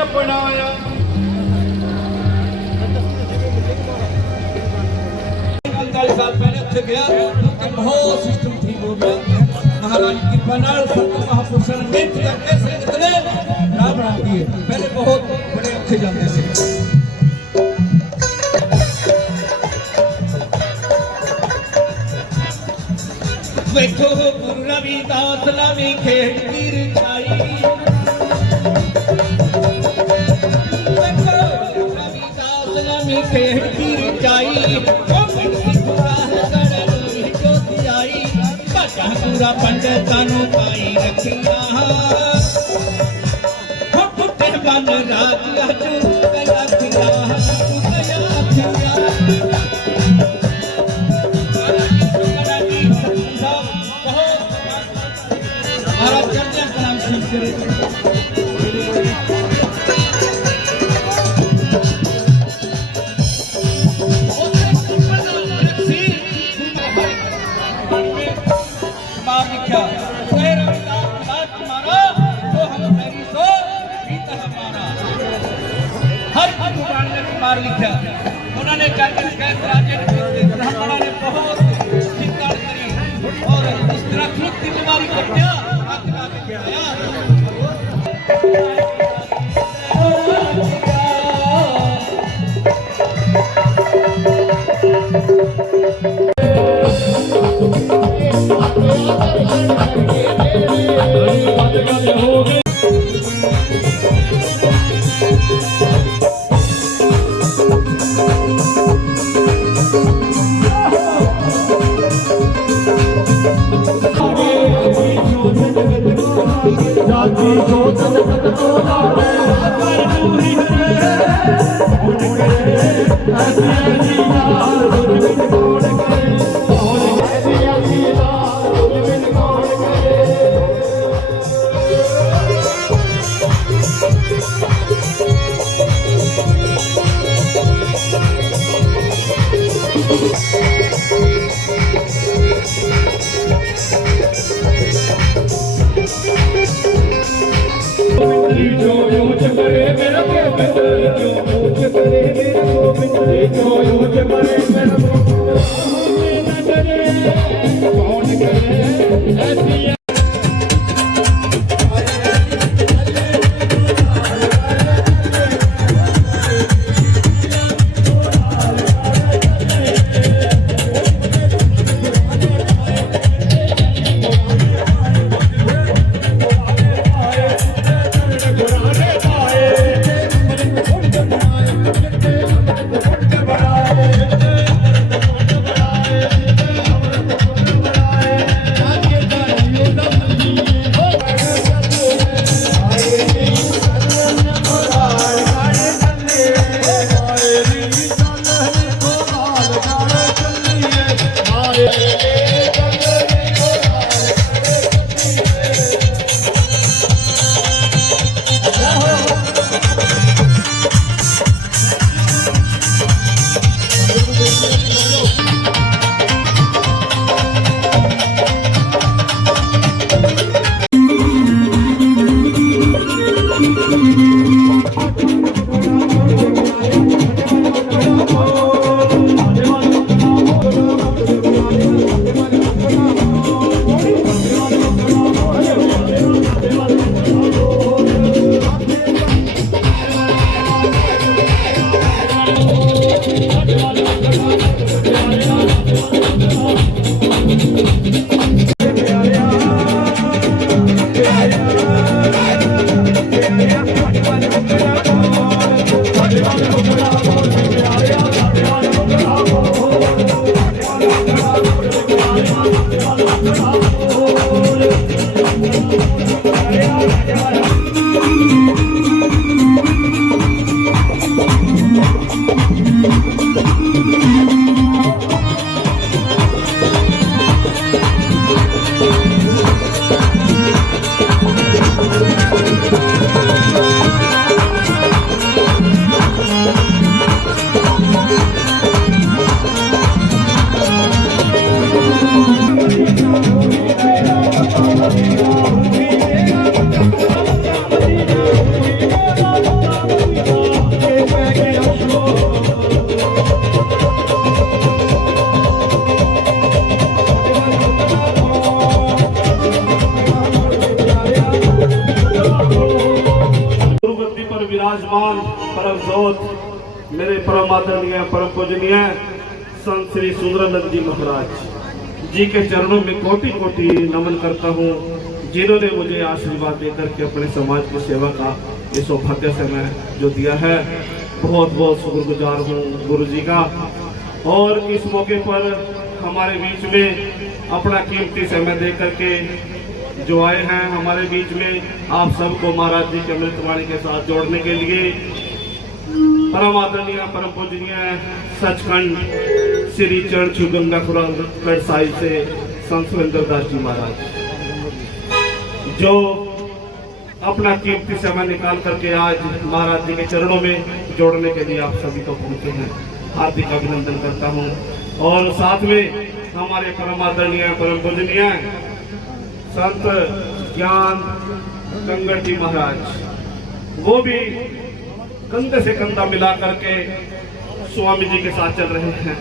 अपनाया साल पहले उत्थे गया तो बहुत सिस्टम ठीक हो गया। महाराज की बनाल संत महापुरुषों ने मेहनत करके संगत ने राह बना दिए। पहले बहुत बड़े उत्थे जाते थे। बैठो गुरु रविदास नवी खेड़ की रिचाई खेड़ की रिचाई पूरा पंडितानू पाई रखिया पुटे बन राज अजू गया थिया महाराज चर्चा नाम सुन करे लिखा उन्होंने जाकर ब्राह्मणों ने बहुत चिंता करी और इस तरह खुद की बीमारी को क्या जो विराजमान परम जोत मेरे परम आदरणीय परम पूजनीय संत श्री सुंदरानंद जी महाराज जी के चरणों में कोटि कोटि नमन करता हूँ, जिन्होंने मुझे आशीर्वाद देकर के अपने समाज की सेवा का ये सौभाग्य से मैं जो दिया है, बहुत बहुत शुक्रगुजार हूँ गुरु जी का। और इस मौके पर हमारे बीच में अपना कीमती समय दे करके जो आए हैं हमारे बीच में, आप सबको महाराज जी के अमृतवाणी के साथ जोड़ने के लिए परम आदरणीय परम पूजनीय सचखंड श्री चरण छू गंगा खुरागढ़ साहिब से संत सुरेंद्र दास जी महाराज जो अपना कीमती समय निकाल करके आज महाराज जी के चरणों में जोड़ने के लिए आप सभी को पहुंचे हैं, हार्दिक अभिनंदन करता हूं। और साथ में हमारे परम आदरणीय परम पूजनीय संत ज्ञान गंगड़ जी महाराज, वो भी कंधे से कंधा मिला करके स्वामी जी के साथ चल रहे हैं,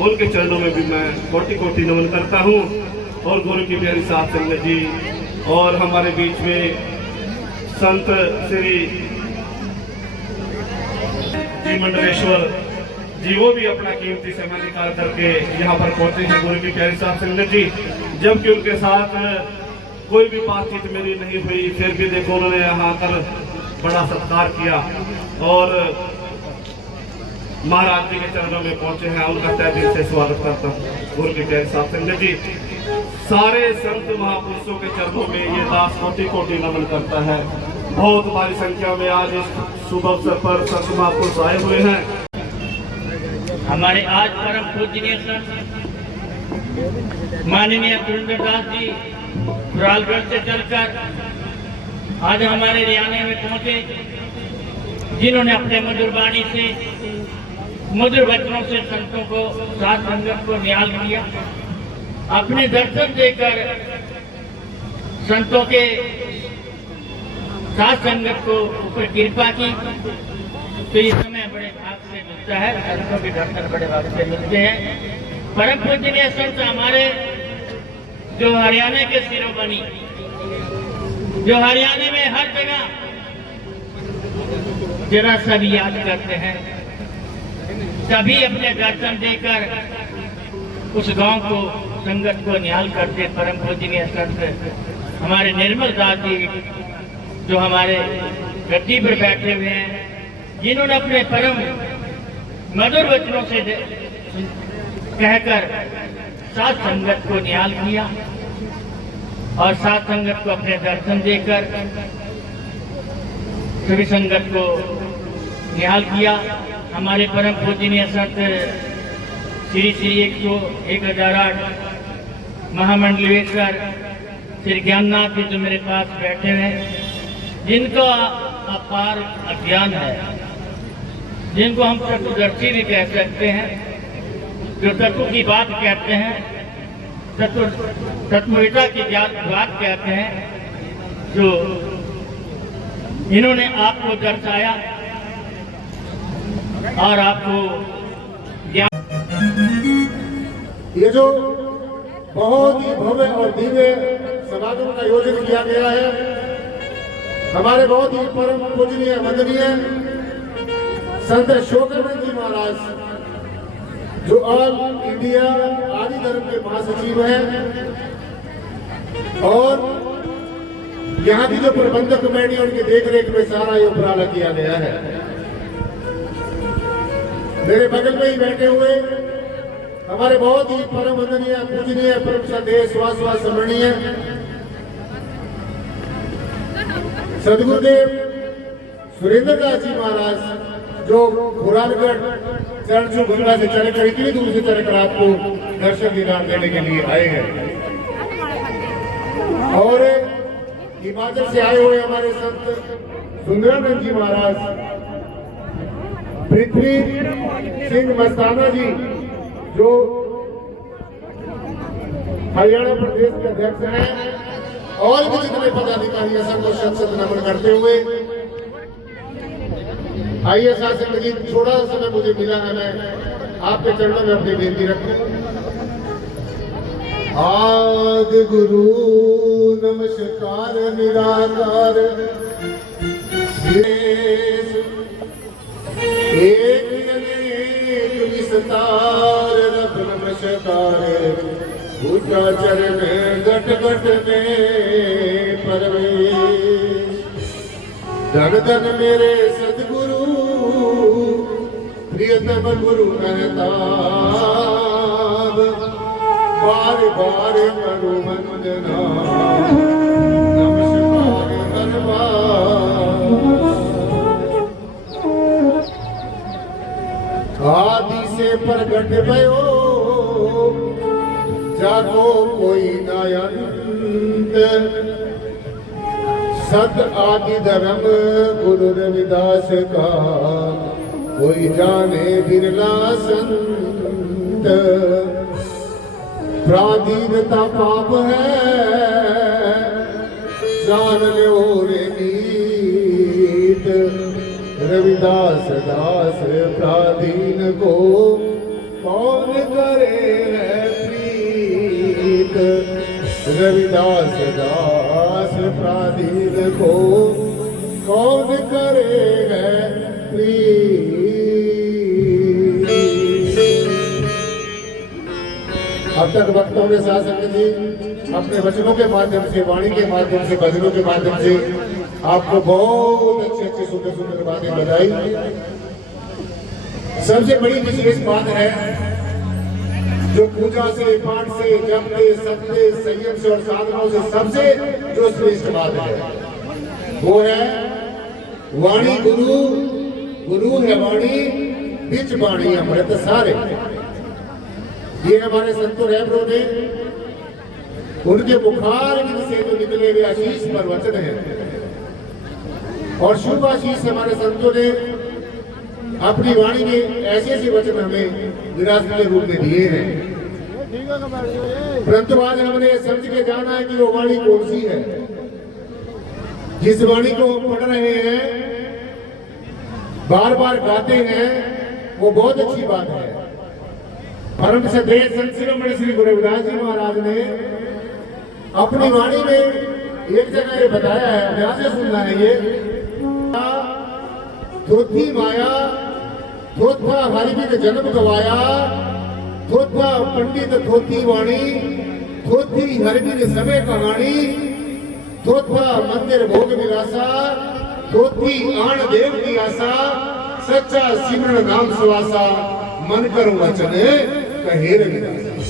उनके चरणों में भी मैं कोटि कोटि नमन करता हूं। और गुरु की प्यारी साथ संगत जी और हमारे बीच में संत श्री जी मंडलेश्वर जी, वो भी अपना कीमती समय निकाल करके यहाँ पर पहुंचे हैं गुरु की प्यारी साथ संगत जी। जबकि उनके साथ कोई भी बातचीत मेरी नहीं हुई, फिर भी देखो उन्होंने यहाँ आकर बड़ा सत्कार किया और महाराज जी के चरणों में पहुंचे हैं, उनका तहे दिल से स्वागत करता हूँ गुरु की प्यारी साथ संगत जी। सारे संत महापुरुषों के चरणों में ये दास कोटि कोटि नमन करता है। बहुत भारी संख्या में आज इस शुभ अवसर पर संत महापुरुष आए हुए हैं। हमारे आज परम पूजनीय संत माननीय सुरेंद्र दास जी खुरालगढ़ से चलकर आज हमारे रियाने में पहुंचे, जिन्होंने अपने मधुर वाणी से मधुर वचनों से संतों को साथ संगत को न्याल किया, अपने दर्शन देकर संतों के साथ संगत को ऊपर कृपा की। तो इस समय बड़े भाग से मिलता है, संतों के दर्शन बड़े भाग से मिलते हैं। परम पूजनीय संत हमारे जो हरियाणा के शिरोमणि, जो हरियाणा में हर जगह जरा सभी याद करते हैं, सभी अपने दर्शन देकर उस गांव को संगत को निहाल करते। परम पूजनीय संत हमारे निर्मल दास जी जो हमारे गद्दी पर बैठे हुए हैं, जिन्होंने अपने परम मधुर वचनों से कहकर साथ संगत को निहाल किया और साथ संगत को अपने दर्शन देकर सभी संगत को निहाल किया। हमारे परम पूजनीय संत श्री श्री 1008 महामंडलेश्वर श्री ज्ञाननाथ जी जो मेरे पास बैठे हैं, जिनका अपार अज्ञान है, जिनको हम तत्वदर्शी भी कह सकते हैं, जो तत्व की बात कहते हैं, तत्ववेता की बात कहते हैं, जो इन्होंने आपको दर्शाया और आपको ये जो बहुत ही भव्य और दिव्य समागम का आयोजन किया गया है, हमारे बहुत ही परम पूजनीय वंदनीय संत शोकानंद जी महाराज, जो ऑल इंडिया आदि धर्म के महासचिव हैं और यहाँ की जो प्रबंधक कमेटी उनकी देखरेख में सारा ये उपराला किया गया है। मेरे बगल में ही बैठे हुए हमारे बहुत ही परम वंदनीय पूजनीय परम श्रद्धेय स्वास्थ्य स्मरणीय सदगुरुदेव सुरेंद्र दास जी महाराज, जो खुरालगढ़ चरण गंगा से चलकर इतनी दूर से चलकर आपको दर्शन दीदार देने के लिए आए हैं। और हिमाचल से आए हुए हमारे संत सुंदरानंद जी महाराज, पृथ्वी सिंह मस्ताना जी जो हरियाणा प्रदेश के अध्यक्ष हैं, और भी जितने पदाधिकारी हैं सबको शत शत नमन करते हुए आइए शासन जी, थोड़ा सा समय मुझे मिला है, मैं आपके चरणों में अपनी बेनती रखूं। आदि गुरु नमस्कार निराकार नमस्कार ऊंचा चरण घट घट में परवेश धन धन मेरे सदगुरु प्रियतम गुरु मेहताब बार बार करो वंदना नमस्कार दरबार आदि से प्रगट भयो जागो कोई नयंत सत आदि धर्म गुरु रविदास का कोई जाने बिरला संत प्राधीनता पाप है जान लो रे नीत रविदास दास प्राधीन को कौन करे है प्रीत रविदास दास प्राधीन को कौन करे है प्रीत। अब तक वक्ताओं ने साथ संगत जी अपने वचनों के माध्यम से वाणी के माध्यम से भजनों के माध्यम से आपको बहुत अच्छे अच्छे सुंदर सुंदर बातें बताई। सबसे बड़ी विशेष बात है जो पूजा से पाठ से जप से सत्य संयम से और साधनाओं से सबसे जो श्रेष्ठ बात है वो है वाणी गुरु गुरु है वाणी बिच वाणी अमृत सारे। ये हमारे संतों रहबरों ने उनके बुखार से जो निकले हुए आशीष पर वचन है और शुभ आशीष हमारे संतों ने अपनी वाणी में ऐसे ऐसे वचन हमें विरासत के रूप में दिए हैं। परंतु आज हमने समझ के जाना है कि वो वाणी कौन सी है। जिस वाणी को हम पढ़ रहे हैं बार बार गाते हैं वो बहुत अच्छी बात है। परम श्रद्धेय संत शिरोमणि श्री गुरु रविदास जी महाराज ने अपनी वाणी में एक जगह ये बताया है, ध्यान से सुनना है ये। थोथी माया थोथा हरिबिन जन्म गवाया थोथा पंडित थोथी वाणी थोथी हरिबिन समय कहानी थोथा मंदिर भोग विलासा थोथी आण देव की आशा सच्चा सिमरन नाम सुवासा मन करो वचन कहे रविदास।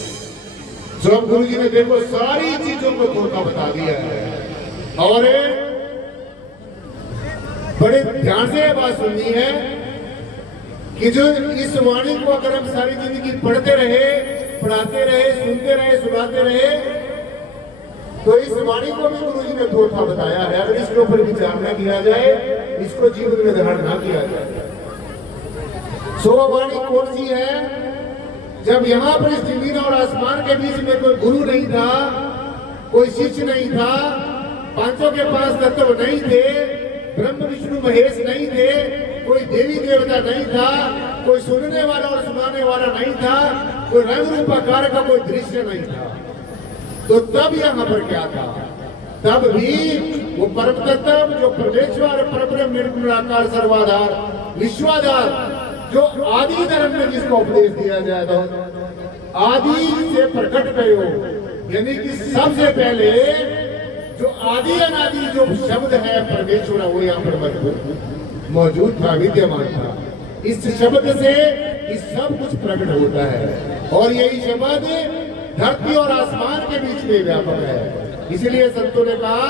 जो अब गुरु जी ने देखो सारी चीजों को धोखा बता दिया है और बड़े ध्यान से यह बात सुननी है कि जो इस वाणी को अगर हम सारी जिंदगी पढ़ते रहे पढ़ाते रहे सुनते रहे सुनाते रहे तो इस वाणी को भी गुरु जी ने धोखा बताया है। अगर इसके ऊपर विचार न किया जाए इसको जीवन में धारण न किया जाए। सो वाणी कौन सी है? जब यहाँ पर इस जमीन और आसमान के बीच में कोई गुरु नहीं था कोई शिष्य नहीं था पांचों के पास तत्व नहीं थे ब्रह्म विष्णु महेश नहीं थे कोई देवी देवता नहीं था कोई सुनने वाला और सुनाने वाला नहीं था कोई रंग रूपाकार का कोई दृश्य नहीं था तो तब यहाँ पर क्या था? तब भी वो परम तत्व जो परमेश्वर परब्रह्म निर्गुणाकार सर्वाधार विश्वाधार जो आदि धर्म में जिसको उपदेश दिया जाए तो आदि से प्रकट भयो यानी कि सबसे पहले जो आदि अनादि जो शब्द है परमेश्वर वो यहाँ पर मौजूद था विद्यमान था। इस शब्द से इस सब कुछ प्रकट होता है और यही शब्द धरती और आसमान के बीच में व्यापक है। इसलिए संतों ने कहा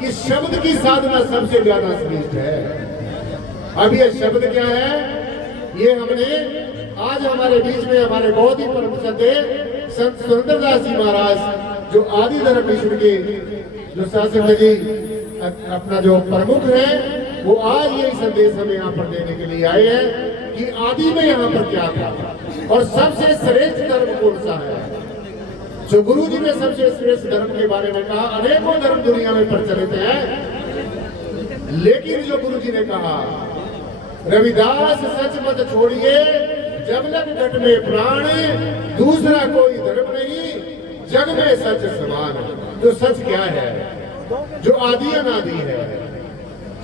कि शब्द की साधना सबसे ज्यादा श्रेष्ठ है। अब ये शब्द क्या है? ये हमने आज हमारे बीच में हमारे बहुत ही परम श्रद्धेय संत सुरेंद्रदास जी महाराज जो आदि धर्म विश्व के जो शासक जी अपना जो प्रमुख है वो आज ये संदेश हमें यहाँ पर देने के लिए आए हैं कि आदि में यहाँ पर क्या था और सबसे श्रेष्ठ धर्म कौन सा है। जो गुरु जी ने सबसे श्रेष्ठ धर्म के बारे में कहा अनेकों धर्म दुनिया में प्रचलित है लेकिन जो गुरु जी ने कहा रविदास सच मत छोड़िए जब लग घट में प्राण दूसरा कोई धर्म नहीं जग में सच समान। तो सच क्या है? जो आदि अनादि है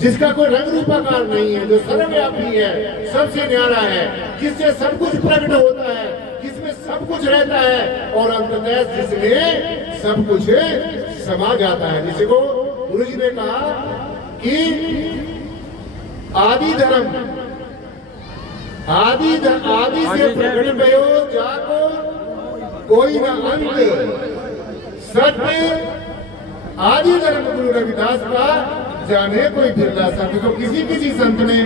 जिसका कोई रंग रूपाकार नहीं है जो सर्वव्यापी है सबसे न्यारा है जिससे सब कुछ प्रकट होता है जिसमें सब कुछ रहता है और अंततः जिसमें सब कुछ समा जाता है। जिसे को गुरु जी ने कहा कि आदि धर्म आदि से प्रकट भयो जाको कोई न अंत, सत्य आदि धर्म गुरु रविदास का जाने कोई बिरला संत। तो किसी संत ने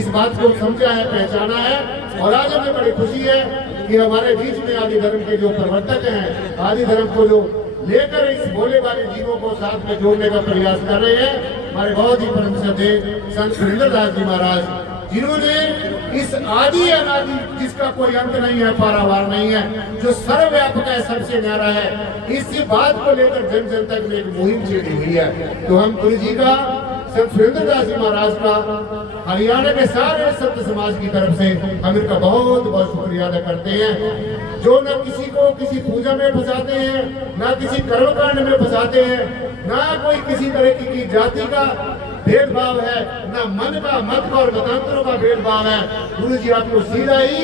इस बात को समझा है, पहचाना है, और आज हमें बड़ी खुशी है कि हमारे बीच में आदि धर्म के जो प्रवर्तक हैं, आदि धर्म को जो लेकर इस भोले वाले जीवों को साथ में जोड़ने का प्रयास कर रहे हैं, हमारे बहुत ही परम श्रद्धेय संत सुरेंद्र दास जी महाराज, जिन्होंने इस आदि अनादि जिसका कोई अंत नहीं है, पारावार नहीं है, जो सर्वव्यापक है, सबसे न्यारा है, इस बात को लेकर जन जन तक में एक मुहिम छेड़ी हुई है। तो हम गुरु जी का, संत सुरेंद्र दास जी महाराज का, हरियाणा के सारे संत समाज की तरफ से हम इनका बहुत बहुत शुक्रिया अदा करते हैं, जो न किसी को किसी पूजा में फंसाते हैं, न किसी कर्मकांड में फंसाते हैं, न कोई किसी तरह की जाति का भेदभाव है, न मन का, मत का और मतांतरों का भेदभाव है। गुरु जी आपको सीधा ही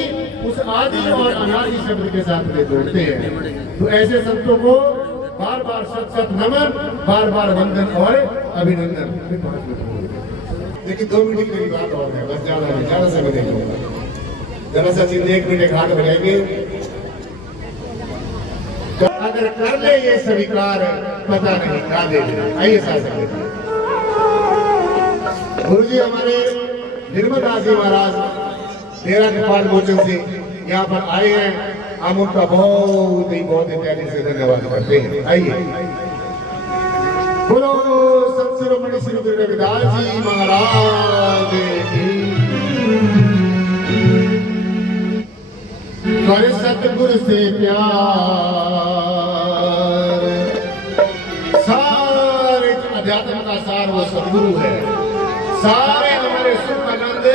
उस आदि और अनादि शब्द के साथ में जोड़ते हैं। तो ऐसे संतों को बार बार सत सत नमन, बार बार वंदन और अभिनंदन। देखिए 2 मिनट की मेरी बात और है, बस ज्यादा समय नहीं होगा। जरा सा चिंता 1 मिनट हाथ बढ़ाएंगे, तो अगर कर ले ये स्वीकार पता नहीं खा दे। आइए साथ गुरु जी हमारे निर्मल दास जी महाराज तेरा कृपाल मोचन से यहाँ पर आए हैं, हम उनका बहुत ही तैयारी से धन्यवाद करते हैं। आइए बोलो संत शिरोमणि श्री गुरु रविदास जी महाराज की। कर सतगुरु से प्यार, सारे अध्यात्म का सार वो सतगुरु है। सारे हमारे सुख आनंद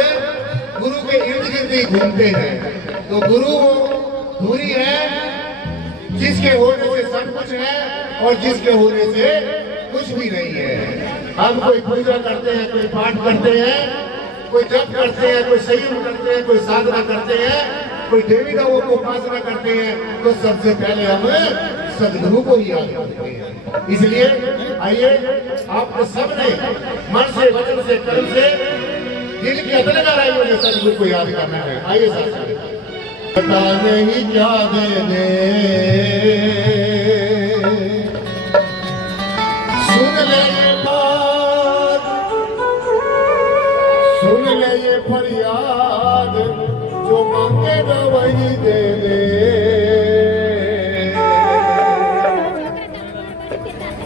गुरु के इर्द गिर्द ही घूमते हैं। तो गुरु दूरी है जिसके होने से सब कुछ है और जिसके होने से कुछ भी नहीं है। हम कोई पूजा करते हैं, कोई पाठ करते हैं, कोई जप करते हैं, कोई संयम करते हैं, कोई साधना करते हैं, कोई देवी देवों को उपासना करते हैं, तो सबसे पहले हम सदगुरु को ही याद करते हैं। इसलिए आइए आप सबने मन से, वचन से, कर्म से, दिल की अदल गहराइयों में सदगुरु को याद करना है। आइए साथ पता नहीं क्या दे दे, सुन ले ये बात, सुन ले ये फरियाद, जो मांगेगा वही दे दे।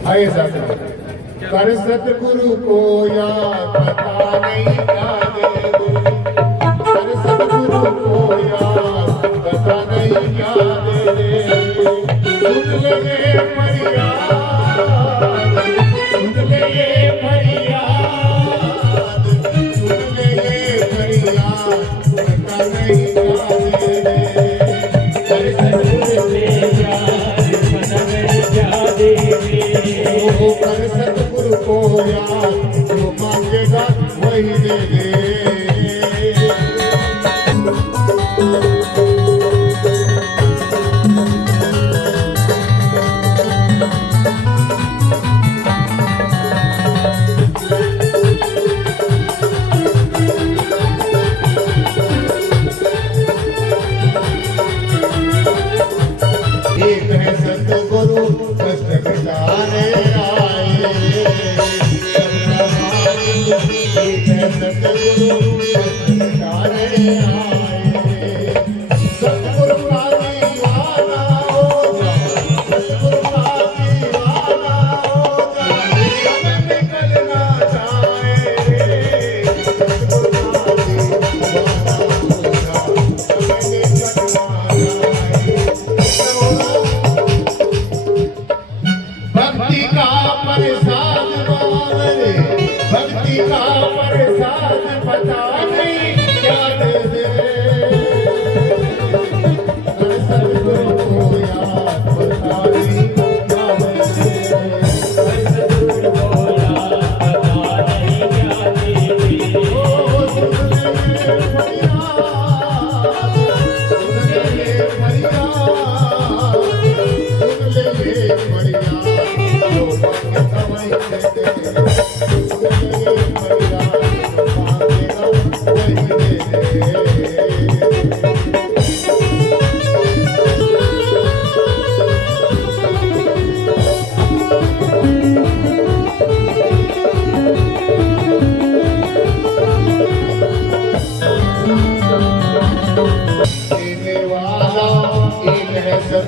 आइए साथ कर सतगुरु को याद, पता नहीं क्या दे दे। कर सतगुरु को याद, पता नहीं क्या दे दे। सुन ले ये फरियाद, सुन ले ये फरियाद, सुन ले ये फरियाद, पता नहीं क्या दे दे। कर सतगुरु से याद, पता नहीं क्या दे दे। कर सतगुरु को याद, जो मांगेगा वही दे दे।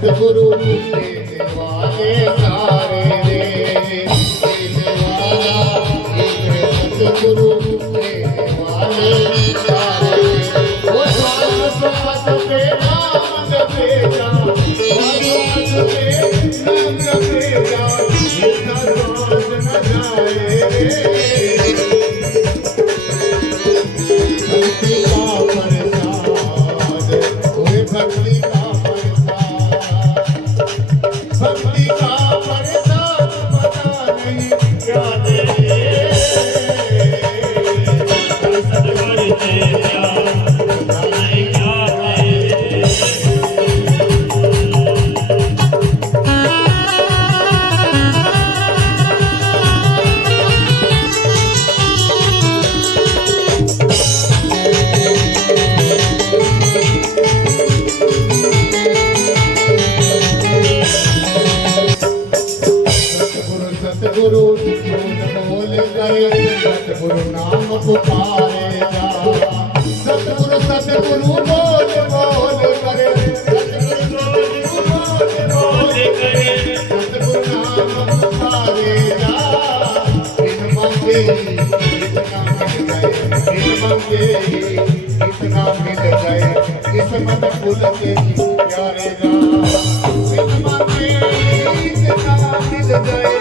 सतगुरु देने वाले सारे रे, देने वाला एक है सतगुरु देने वाले सारे रे। वो स्वाद पे नाम जपे जा, स्वाद पे नाम जपे जा, इतना स्वाद न जाए रे। भक्ति का प्रसाद, ओए भक्ति का प्रसाद, भक्ति का प्रसाद पता नहीं क्या दे, सतगुरु दे दिया पता नहीं क्या दे। सतगुरु बोल गए, सतगुरु नाम पुकारे जा, सतगुरु सतगुरु बोल बोल करे, सतगुरु बोल करे, सतगुरु नाम पुकारे जा। बिन मांगे इतना मिल गए, बिन मांगे इतना मिल गए, किस्मत फूल के प्यारे जा। बिन मांगे इतना मिल गए,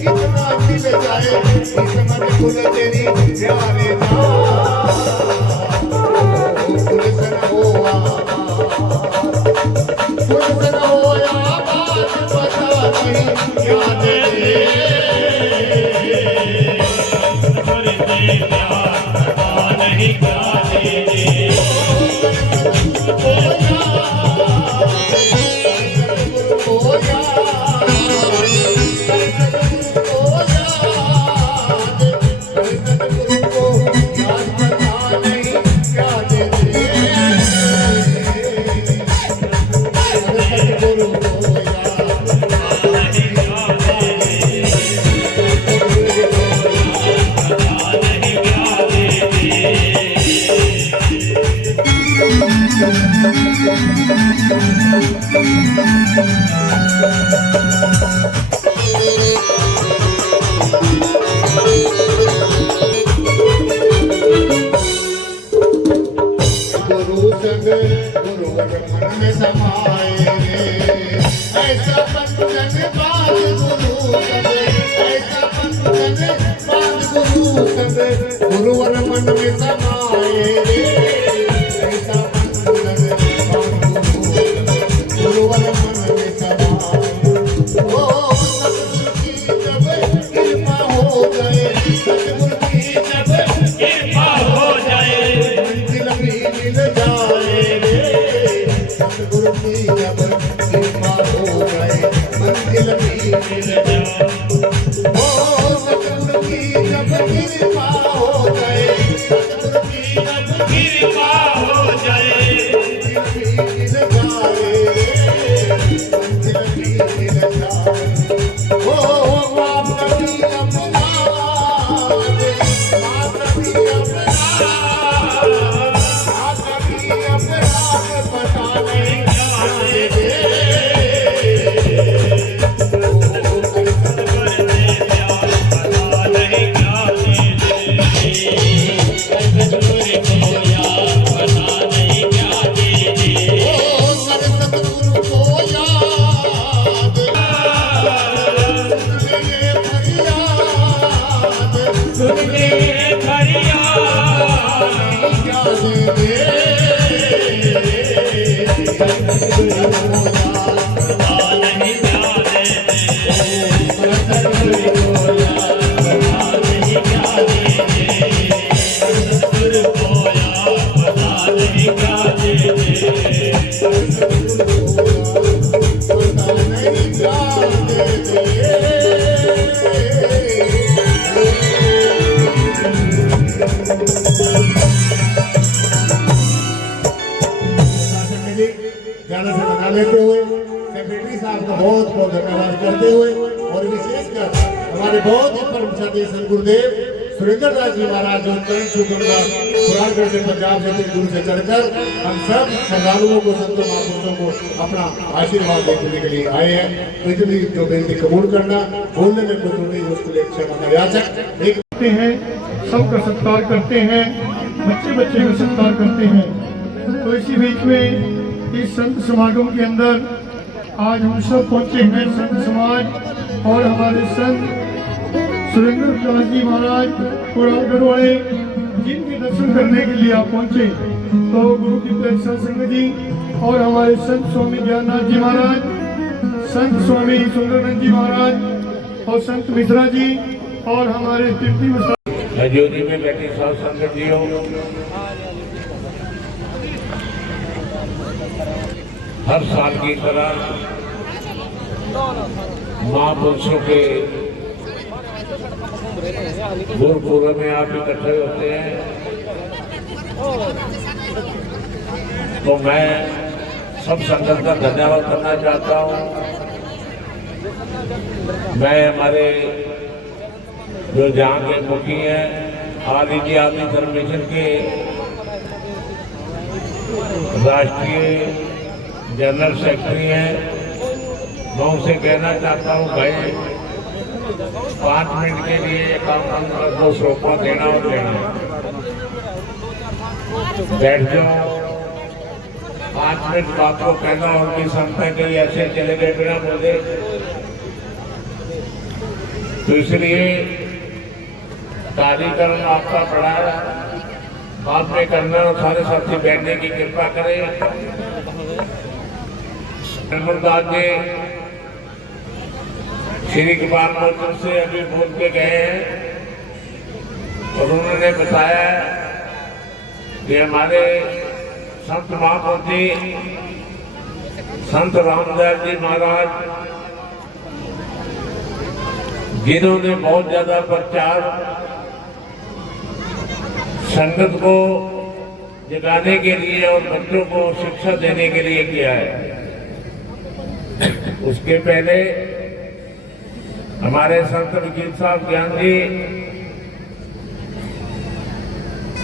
इतना मिल जाए, किस्मत खुल तेरी प्यारे जा। गुलशन होया बात पता नहीं क्या दे, नहीं क्या दे। गुरुवर मन में समाए रे, ऐसा बंधन बांध गुरु संग, ऐसा बंधन बांध गुरु संग, गुरुवर मन में समाए रे, ऐसा बंधन बांध गुरु संग, गुरुवर मन में समाए। ओ सतगुरु की जब कृपा हो जाए, सतगुरु की जब कृपा हो जाए, मंजिल भी मिल जाए रे। सतगुरु की जब कृपा हो जाए, मंजिल भी मिल जाए। ओ सतगुरु की जब कृपा हो जाए, सतगुरु की जब कृपा हो जाए, मंजिल भी मिल जाए रे, मंजिल भी मिल जाए। ओ आप कभी अपना, आप कभी अपना, आप कभी अपना पता नहीं क्या दे दे। ज्यादा से बता लेते हुए सेक्रेटरी साहब का बहुत बहुत धन्यवाद करते हुए और विशेषकर हमारे बहुत ही परम श्रद्धेय गुरुदेव सुरेंद्र दास जी महाराज जो चरण छूकर पुराणगढ़ से पंजाब से दूर से चढ़कर हम सब श्रद्धालुओं को, संतों महापुरुषों को अपना आशीर्वाद देने के लिए आए हैं। तो इतनी जो बेनती कबूल करना, बोलने में कोई त्रुटि उसके लिए क्षमा का याचक एक हैं, सबका सत्कार करते हैं, बच्चे बच्चे का सत्कार करते हैं। तो इसी बीच में इस संत समागम के अंदर आज हम सब पहुंचे हैं, संत समाज और हमारे संत सुरेंद्र दास जी महाराज पुराणगढ़ वाले, जिनके दर्शन करने के लिए आप पहुंचे। तो गुरु की प्रेक्षा संघ जी और हमारे संत स्वामी ज्ञाननाथ जी महाराज, संत स्वामी सुंदरानंद जी महाराज और संत मिश्रा जी और हमारे तीर्थी हजूरी में बैठी साध संगत जी हो, हर साल की तरह महापुरुषों के गुरुपुरब में आप इकट्ठे होते हैं। तो मैं सब संगत का धन्यवाद करना चाहता हूँ। मैं हमारे जो जहाँ के मुखी हैं, ऑल इंडिया आर्मी धर्म मिशन के राष्ट्रीय जनरल सेक्रेटरी हैं, मैं उनसे कहना चाहता हूँ भाई 5 मिनट के लिए काम कर दो, श्लोकों देना और लेना, बैठ जाओ। 5 मिनट बात को कहना और भी संस्था के ऐसे चले गए बिना बोले। तो इसलिए कार्यक्रम आपका बड़ा बाद में करना और सारे साथी बैठने की कृपा करें। निर्मलदास जी श्री गोपाल मोचन से अभी बोल के गए हैं और उन्होंने बताया कि हमारे संत महापुरुष संत रामदास जी महाराज, जिन्होंने बहुत ज्यादा प्रचार संगत को जगाने के लिए और बच्चों को शिक्षा देने के लिए किया है। उसके पहले हमारे संत विकील साहब ज्ञान जी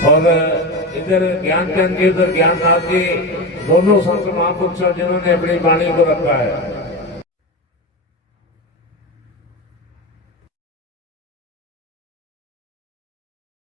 और इधर ज्ञानचंद जी, उधर ज्ञाननाथ जी, दोनों संत महापुरुष जिन्होंने अपनी वाणी को रखा है।